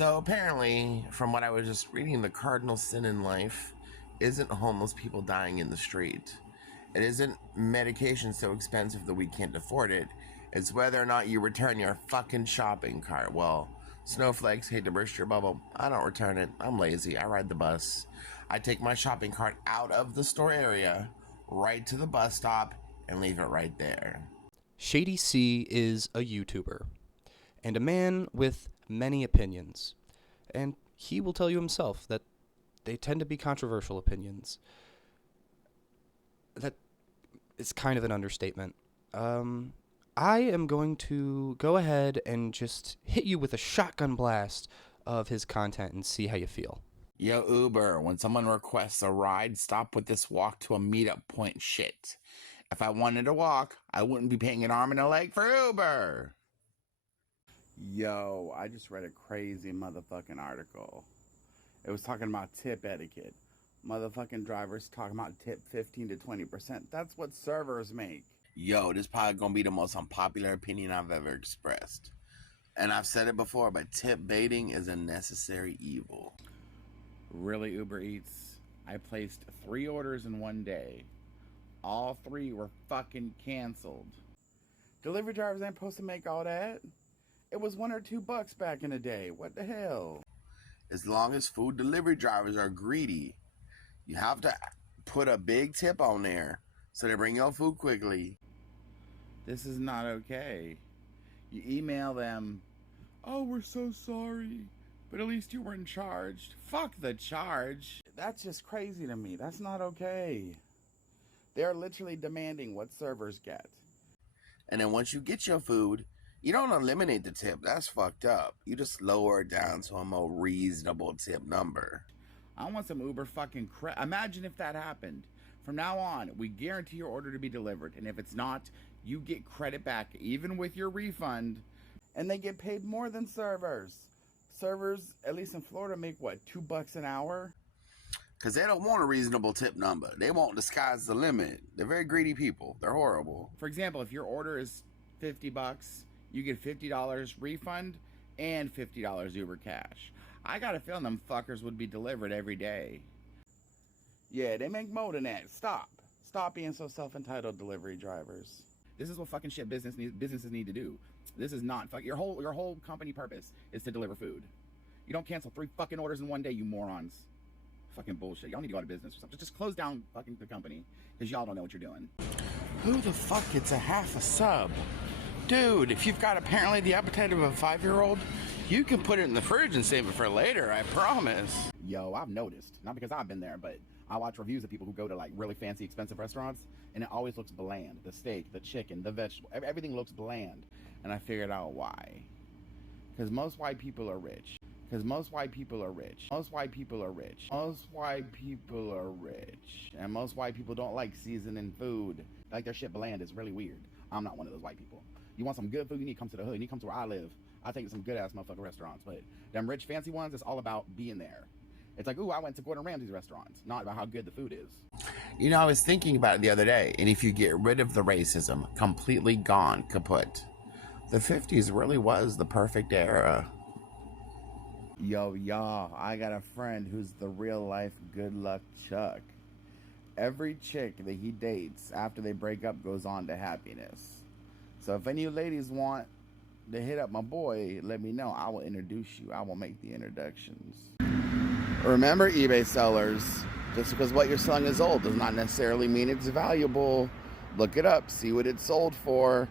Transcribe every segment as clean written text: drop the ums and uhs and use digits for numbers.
So apparently, from what I was just reading, the cardinal sin in life isn't homeless people dying in the street. It isn't medication so expensive that we can't afford it. It's whether or not you return your fucking shopping cart. Well, snowflakes, hate to burst your bubble. I don't return it. I'm lazy. I ride the bus. I take my shopping cart out of the store area, right to the bus stop, and leave it right there. Shady C is a YouTuber and a man with many opinions. And he will tell you himself that they tend to be controversial opinions. That is kind of an understatement. I am going to go ahead and just hit you with a shotgun blast of his content and see how you feel. Yo, Uber, when someone requests a ride, stop with this walk to a meetup point shit. If I wanted to walk, I wouldn't be paying an arm and a leg for Uber. Yo, I just read a crazy motherfucking article. It was talking about tip etiquette. Motherfucking drivers talking about tip 15 to 20%. That's what servers make. Yo, this probably gonna be the most unpopular opinion I've ever expressed. And I've said it before, but tip baiting is a necessary evil. Really, Uber Eats? I placed 3 orders in one day. All 3 were fucking canceled. Delivery drivers ain't supposed to make all that. It was $1 or $2 back in the day. What the hell? As long as food delivery drivers are greedy, you have to put a big tip on there so they bring your food quickly. This is not okay. You email them, oh, we're so sorry, but at least you weren't charged. Fuck the charge. That's just crazy to me. That's not okay. They're literally demanding what servers get. And then once you get your food, you don't eliminate the tip. That's fucked up. You just lower it down to a more reasonable tip number. I want some Uber fucking credit. Imagine if that happened. From now on, we guarantee your order to be delivered. And if it's not, you get credit back, even with your refund. And they get paid more than servers. Servers, at least in Florida, make what, $2 an hour? Because they don't want a reasonable tip number. They won't disguise the limit. They're very greedy people. They're horrible. For example, if your order is $50, you get $50 refund and $50 Uber cash. I got a feeling them fuckers would be delivered every day. Yeah, they make more than that. Stop being so self-entitled, delivery drivers. This is what fucking shit businesses need to do. This is not your whole company purpose is to deliver food. You don't cancel 3 fucking orders in one day, you morons. Fucking bullshit. Y'all need to go out of business or something. Just close down fucking the company because y'all don't know what you're doing. Who the fuck gets a half a sub? Dude, if you've got apparently the appetite of a 5-year-old, you can put it in the fridge and save it for later, I promise. Yo, I've noticed, not because I've been there, but I watch reviews of people who go to like really fancy, expensive restaurants, and it always looks bland. The steak, the chicken, the vegetable, everything looks bland. And I figured out why. Because most white people are rich. Because most white people are rich. Most white people are rich. Most white people are rich. And most white people don't like seasoning food. Like their shit bland is really weird. I'm not one of those white people. You want some good food, you need to come to the hood. You need to come to where I live. I take some good ass motherfucking restaurants. But them rich fancy ones, it's all about being there. It's like, ooh, I went to Gordon Ramsay's restaurants. Not about how good the food is. You know, I was thinking about it the other day, and if you get rid of the racism, completely gone, kaput, the 50s really was the perfect era. Yo, y'all, I got a friend who's the real life good luck Chuck. Every chick that he dates after they break up goes on to happiness. So if any ladies want to hit up my boy, let me know. I will introduce you. I will make the introductions. Remember, eBay sellers, just because what you're selling is old does not necessarily mean it's valuable. Look it up. See what it's sold for.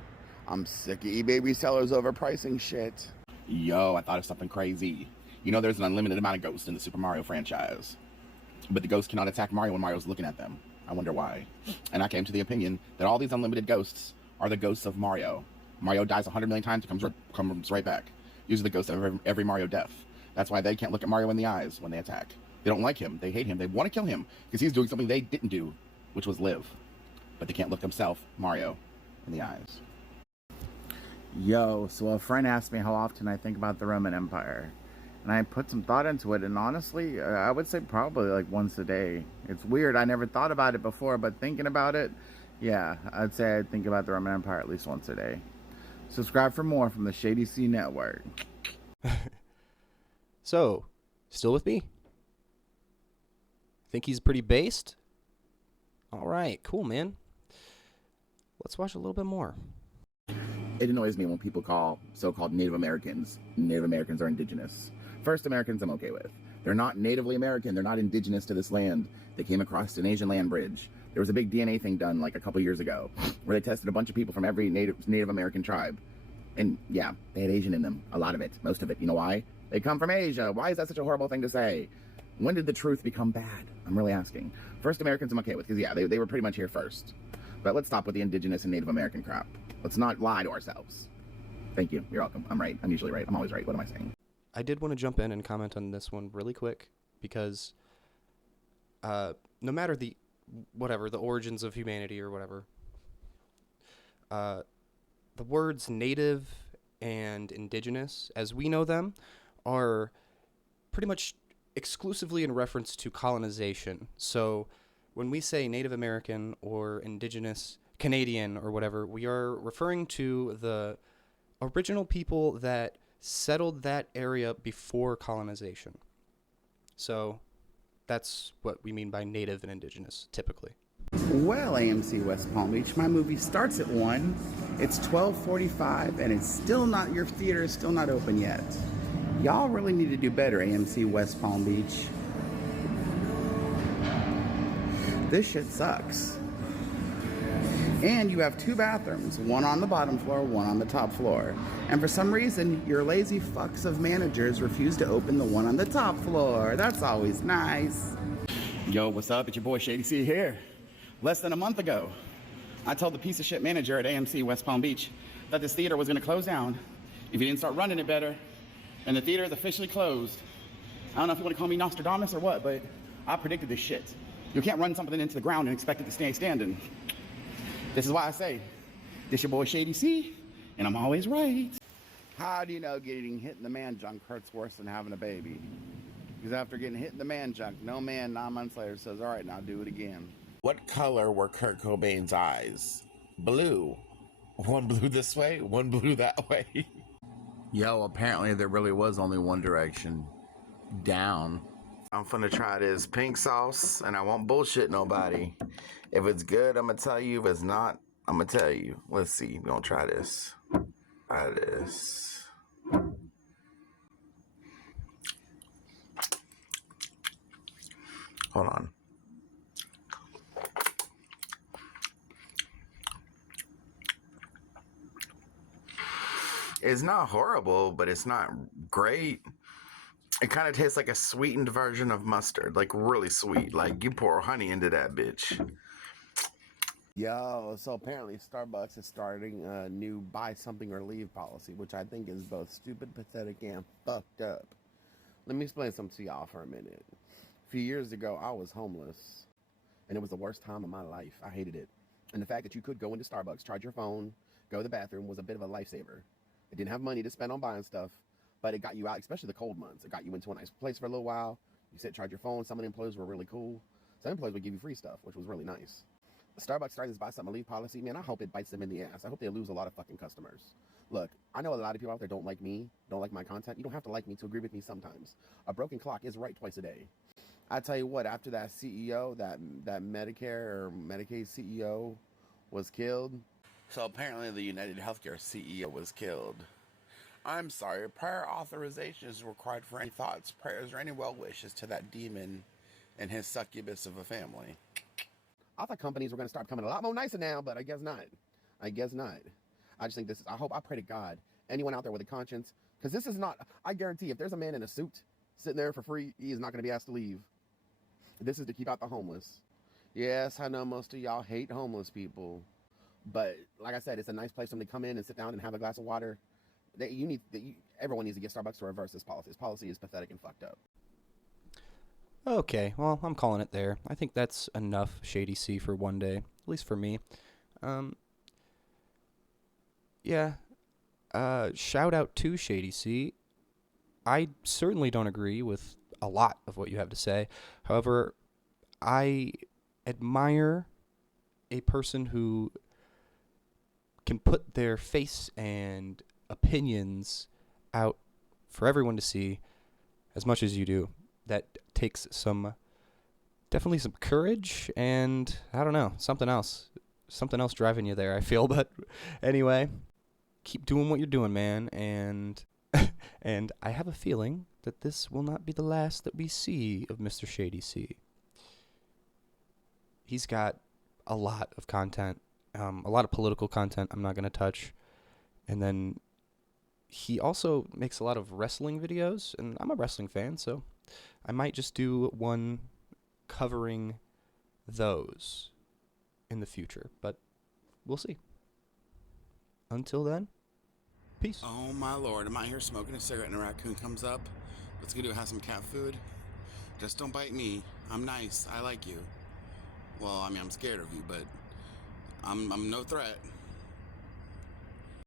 I'm sick of eBay resellers overpricing shit. Yo, I thought of something crazy. You know there's an unlimited amount of ghosts in the Super Mario franchise. But the ghosts cannot attack Mario when Mario's looking at them. I wonder why. And I came to the opinion that all these unlimited ghosts are the ghosts of Mario. Mario dies 100 million times, comes right back. These are the ghosts of every Mario death. That's why they can't look at Mario in the eyes when they attack. They don't like him. They hate him. They want to kill him because he's doing something they didn't do, which was live. But they can't look themselves, Mario, in the eyes. Yo, so a friend asked me how often I think about the Roman Empire. And I put some thought into it, and honestly, I would say probably like once a day. It's weird. I never thought about it before, but thinking about it, yeah, I'd say I think about the Roman Empire at least once a day. Subscribe for more from the Shady C Network. So, still with me? Think he's pretty based? All right, cool, man. Let's watch a little bit more. It annoys me when people call so-called Native Americans are indigenous. First Americans I'm okay with. They're not natively American. They're not indigenous to this land. They came across an Asian land bridge. There was a big DNA thing done like a couple years ago where they tested a bunch of people from every Native American tribe. And yeah, they had Asian in them. A lot of it. Most of it. You know why? They come from Asia. Why is that such a horrible thing to say? When did the truth become bad? I'm really asking. First Americans I'm okay with because, yeah, they were pretty much here first. But let's stop with the indigenous and Native American crap. Let's not lie to ourselves. Thank you. You're welcome. I'm right. I'm usually right. I'm always right. What am I saying? I did want to jump in and comment on this one really quick because no matter the origins of humanity or whatever, the words native and indigenous, as we know them, are pretty much exclusively in reference to colonization. So when we say Native American or indigenous Canadian or whatever, we are referring to the original people that settled that area before colonization. So that's what we mean by native and indigenous, typically. Well, AMC West Palm Beach, my movie starts at 1. It's 12:45 and it's still not, your theater is still not open yet. Y'all really need to do better, AMC West Palm Beach. This shit sucks. And you have 2 bathrooms, one on the bottom floor, one on the top floor. And for some reason, your lazy fucks of managers refuse to open the one on the top floor. That's always nice. Yo, what's up? It's your boy Shady C here. Less than a month ago, I told the piece of shit manager at AMC West Palm Beach that this theater was gonna close down if he didn't start running it better. And the theater is officially closed. I don't know if you wanna call me Nostradamus or what, but I predicted this shit. You can't run something into the ground and expect it to stay standing. This is why I say, this your boy Shady C, and I'm always right. How do you know getting hit in the man junk hurts worse than having a baby? Because after getting hit in the man junk, no man 9 months later says, all right, now do it again. What color were Kurt Cobain's eyes? Blue. One blue this way, one blue that way. Yo, apparently there really was only one direction. Down. I'm finna try this pink sauce, and I won't bullshit nobody. If it's good, I'm gonna tell you. If it's not, I'm gonna tell you. Let's see. We're gonna try this. Try this. Hold on. It's not horrible, but it's not great. It kind of tastes like a sweetened version of mustard, like really sweet. Like you pour honey into that bitch. Yo, so apparently Starbucks is starting a new buy something or leave policy, which I think is both stupid, pathetic, and fucked up. Let me explain something to y'all for a minute. A few years ago, I was homeless, and it was the worst time of my life. I hated it. And the fact that you could go into Starbucks, charge your phone, go to the bathroom was a bit of a lifesaver. I didn't have money to spend on buying stuff, but it got you out, especially the cold months. It got you into a nice place for a little while. You sit, charge your phone. Some of the employees were really cool. Some employees would give you free stuff, which was really nice. Starbucks starting this buy something leave policy, man, I hope it bites them in the ass. I hope they lose a lot of fucking customers. Look, I know a lot of people out there don't like me, don't like my content. You don't have to like me to agree with me sometimes. A broken clock is right twice a day. I tell you what, after that CEO, that Medicare or Medicaid CEO was killed. So apparently the United Healthcare CEO was killed. I'm sorry, prior authorization is required for any thoughts, prayers, or any well wishes to that demon and his succubus of a family. I thought companies were going to start becoming a lot more nicer now, but I guess not. I guess not. I just think this is, I pray to God, anyone out there with a conscience, because this is not, I guarantee if there's a man in a suit sitting there for free, he is not going to be asked to leave. This is to keep out the homeless. Yes, I know most of y'all hate homeless people, but like I said, it's a nice place for them to come in and sit down and have a glass of water. Everyone needs to get Starbucks to reverse this policy. This policy is pathetic and fucked up. Okay, well, I'm calling it there. I think that's enough Shady C for one day, at least for me. Shout out to Shady C. I certainly don't agree with a lot of what you have to say. However, I admire a person who can put their face and opinions out for everyone to see as much as you do. That takes definitely some courage and, I don't know, something else driving you there, I feel. But anyway, keep doing what you're doing, man. And and I have a feeling that this will not be the last that we see of Mr. Shady C. He's got a lot of content, a lot of political content I'm not going to touch. And then he also makes a lot of wrestling videos, and I'm a wrestling fan, so I might just do one covering those in the future, but we'll see. Until then, peace. Oh my lord, I'm out here smoking a cigarette and a raccoon comes up. Let's go have some cat food. Just don't bite me. I'm nice. I like you. Well, I mean, I'm scared of you, but I'm no threat.